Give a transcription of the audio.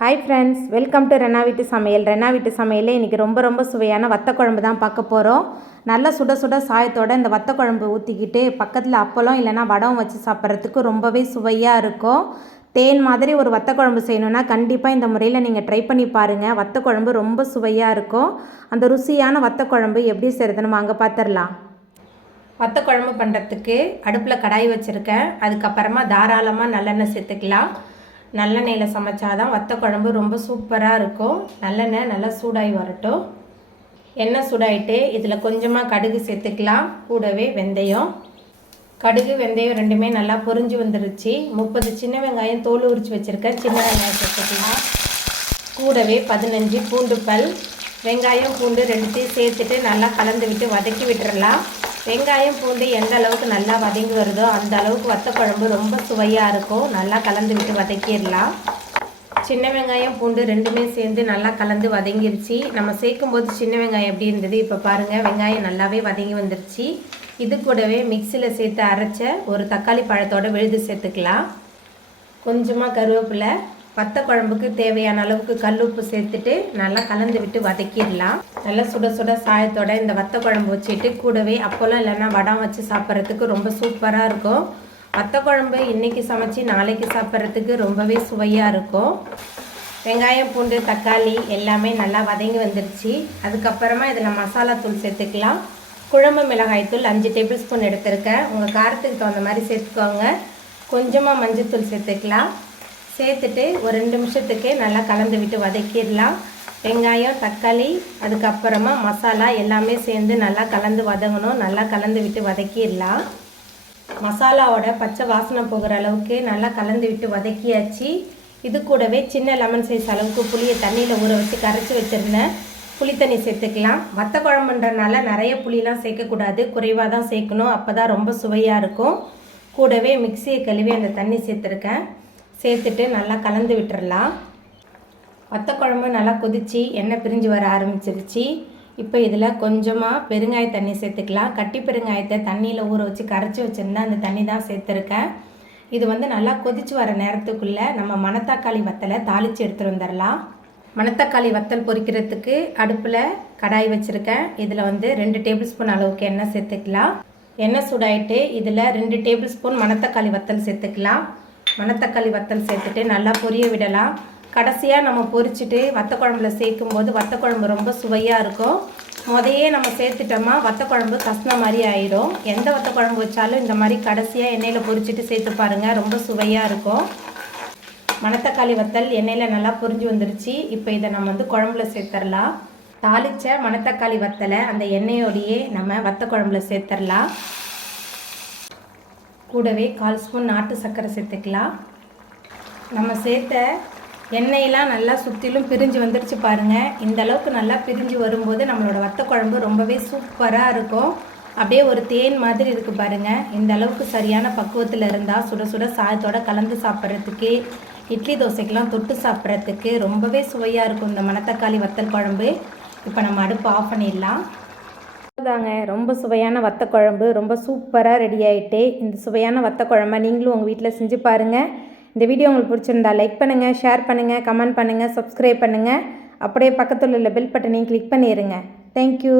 Hi friends welcome to Rena வீட்டு சமையல் ரெனா வீட்டு சமையலில் இன்றைக்கி ரொம்ப ரொம்ப சுவையான வத்த குழம்பு தான் பார்க்க போகிறோம் நல்ல சுட சுட சாயத்தோட இந்த வத்த குழம்பு ஊற்றிக்கிட்டு பக்கத்தில் அப்பளம் இல்லைன்னா வடம் வச்சு சாப்பிட்றதுக்கு ரொம்பவே சுவையாக இருக்கும். தேன் மாதிரி ஒரு வத்த குழம்பு செய்யணுன்னா கண்டிப்பாக இந்த முறையில் நீங்கள் ட்ரை பண்ணி பாருங்கள் வத்த குழம்பு ரொம்ப சுவையாக இருக்கும். அந்த ருசியான வத்த குழம்பு எப்படி செய்கிறதுன்னு வாங்க பார்த்துடலாம் வத்த குழம்பு பண்ணுறதுக்கு அடுப்பில் கடாய் வச்சுருக்கேன். அதுக்கப்புறமா தாராளமாக நல்லெண்ணெய் சேர்த்துக்கலாம். நல்லெண்ணெயில் சமைச்சாதான் வத்த குழம்பு ரொம்ப சூப்பராக இருக்கும். நல்லெண்ணெய் நல்லா சூடாகி வரட்டும். எண்ணெய் சூடாயிட்டு இதில் கொஞ்சமாக கடுகு சேர்த்துக்கலாம். கூடவே வெந்தயம். கடுகு வெந்தயம் ரெண்டுமே நல்லா பொரிஞ்சு வந்துருச்சு. முப்பது சின்ன வெங்காயம் தோல் உரிச்சு வச்சுருக்கேன். சின்ன வெங்காயம் சேர்த்துக்கலாம். கூடவே பதினஞ்சு பூண்டு பல். வெங்காயம் பூண்டு ரெண்டுத்தையும் சேர்த்துட்டு நல்லா கலந்து விட்டு வதக்கி விட்டுறலாம். வெங்காயம் பூண்டு எந்த அளவுக்கு நல்லா வதங்கி வருதோ அந்த அளவுக்கு வத்த குழம்பு ரொம்ப சுவையாக இருக்கும். நல்லா கலந்து விட்டு வதக்கிடலாம். சின்ன வெங்காயம் பூண்டு ரெண்டுமே சேர்ந்து நல்லா கலந்து வதங்கிருச்சு. நம்ம சேர்க்கும் போது சின்ன வெங்காயம் எப்படி இருந்தது? இப்போ பாருங்கள் வெங்காயம் நல்லாவே வதங்கி வந்துருச்சு. இது கூடவே மிக்சியில் சேர்த்து அரைச்ச ஒரு தக்காளி பழத்தோட விழுது சேர்த்துக்கலாம். கொஞ்சமாக கருவேப்பிலை வத்த குழம்புக்கு தேவையான அளவுக்கு கல் உப்பு சேர்த்துட்டு நல்லா கலந்து விட்டு வதக்கிடலாம். நல்லா சுட சுட சாயத்தோட இந்த வத்த குழம்பு வச்சுட்டு கூடவே அப்போலாம் இல்லைன்னா வடம் வச்சு சாப்பிட்றதுக்கு ரொம்ப சூப்பராக இருக்கும். வத்த குழம்பு இன்றைக்கி சமைச்சு நாளைக்கு சாப்பிட்றதுக்கு ரொம்பவே சுவையாக இருக்கும். வெங்காயம் பூண்டு தக்காளி எல்லாமே நல்லா வதங்கி வந்துருச்சு. அதுக்கப்புறமா இதில் மசாலா தூள் சேர்த்துக்கலாம். குழம்பு மிளகாய் தூள் அஞ்சு டேபிள் ஸ்பூன் எடுத்திருக்கேன். உங்கள் காரத்துக்கு தகுந்த மாதிரி சேர்த்துக்கோங்க. கொஞ்சமாக மஞ்சள் தூள் சேர்த்துக்கலாம். சேர்த்துட்டு ஒரு ரெண்டு நிமிஷத்துக்கு நல்லா கலந்து விட்டு வதக்கிடலாம். வெங்காயம் தக்காளி அதுக்கப்புறமா மசாலா எல்லாமே சேர்ந்து நல்லா கலந்து வதங்கணும். நல்லா கலந்து விட்டு வதக்கிடலாம். மசாலாவோட பச்சை வாசனை போகிற அளவுக்கு நல்லா கலந்து விட்டு வதக்கியாச்சு. இது கூடவே சின்ன லெமன் சைஸ் அளவுக்கு புளியை தண்ணியில் ஊற வச்சு கரைச்சி வச்சுருந்தேன் புளி தண்ணி சேர்த்துக்கலாம். வத்த குழம்புன்றனால நிறைய புளியெலாம் சேர்க்கக்கூடாது. குறைவாக தான் சேர்க்கணும். அப்போ தான் ரொம்ப சுவையாக இருக்கும். கூடவே மிக்சியை கழுவி அந்த தண்ணி சேர்த்துருக்கேன். சேர்த்துட்டு நல்லா கலந்து விட்டுறலாம். வத்த குழம்பு நல்லா கொதித்து எண்ணெய் பிரிஞ்சு வர ஆரம்பிச்சிருச்சு. இப்போ இதில் கொஞ்சமாக பெருங்காய தண்ணி சேர்த்துக்கலாம். கட்டி பெருங்காயத்தை தண்ணியில் ஊற வச்சு கரைச்சி வச்சுருந்தா அந்த தண்ணி தான் சேர்த்துருக்கேன். இது வந்து நல்லா கொதிச்சு வர நேரத்துக்குள்ளே நம்ம மணத்தக்காளி வத்தலை தாளித்து எடுத்துகிட்டு வந்துடலாம் மணத்தக்காளி வத்தல் பொரிக்கிறதுக்கு அடுப்பில் கடாய் வச்சுருக்கேன். இதில் வந்து ரெண்டு டேபிள் ஸ்பூன் அளவுக்கு எண்ணெய் சேர்த்துக்கலாம். எண்ணெய் சூடாயிட்டு இதில் ரெண்டு டேபிள் ஸ்பூன் மணத்தக்காளி வத்தல் சேர்த்துக்கலாம். மணத்தக்காளி வத்தல் சேர்த்துட்டு நல்லா பொரிய விடலாம். கடைசியாக நம்ம பொரிச்சிட்டு வத்த குழம்புல சேர்க்கும் போது வத்த குழம்பு ரொம்ப சுவையாக இருக்கும். முதையே நம்ம சேர்த்துட்டோமா வத்த குழம்பு கசன மாதிரி ஆயிடும். எந்த வத்த குழம்பு வச்சாலும் இந்த மாதிரி கடைசியாக எண்ணெயில் பொரிச்சிட்டு சேர்த்து பாருங்கள் ரொம்ப சுவையாக இருக்கும். மணத்தக்காளி வத்தல் எண்ணெயில் நல்லா பொரிஞ்சு வந்துருச்சு. இப்போ இதை நம்ம வந்து குழம்புல சேர்த்துடலாம் தாளித்த மணத்தக்காளி வத்தலை அந்த எண்ணெயோடையே நம்ம வத்த குழம்புல சேர்த்துடலாம் கூடவே கால் ஸ்பூன் நாட்டு சர்க்கரை சேர்த்துக்கலாம். நம்ம சேர்த்த எண்ணெயெலாம் நல்லா சுற்றிலும் பிரிஞ்சு வந்துடுச்சு பாருங்கள் இந்த அளவுக்கு நல்லா பிரிஞ்சு வரும்போது நம்மளோட வத்த குழம்பு ரொம்பவே சூப்பராக இருக்கும். அப்படியே ஒரு தேன் மாதிரி இருக்குது பாருங்கள் இந்த அளவுக்கு சரியான பக்குவத்தில் இருந்தால் சுட சுட சாதத்தோட கலந்து சாப்பிட்றதுக்கு இட்லி தோசைக்கெலாம் தொட்டு சாப்பிட்றதுக்கு ரொம்பவே சுவையாக இருக்கும் இந்த மணத்தக்காளி வத்தல் குழம்பு. இப்போ நம்ம அடுப்பு ஆஃப் பண்ணிடலாம். தாங்க. ரொம்ப சுவையான வத்த குழம்பு ரொம்ப சூப்பராக ரெடி ஆகிட்டு இந்த சுவையான வத்த குழம்ப நீங்களும் உங்கள் வீட்டில் செஞ்சு பாருங்கள் இந்த வீடியோ உங்களுக்கு பிடிச்சிருந்தா லைக் பண்ணுங்கள் ஷேர் பண்ணுங்கள் கமெண்ட் பண்ணுங்கள் சப்ஸ்கிரைப் பண்ணுங்கள் அப்படியே பக்கத்தில் உள்ள பெல் பட்டனையும் கிளிக் பண்ணிடுங்க தேங்க்யூ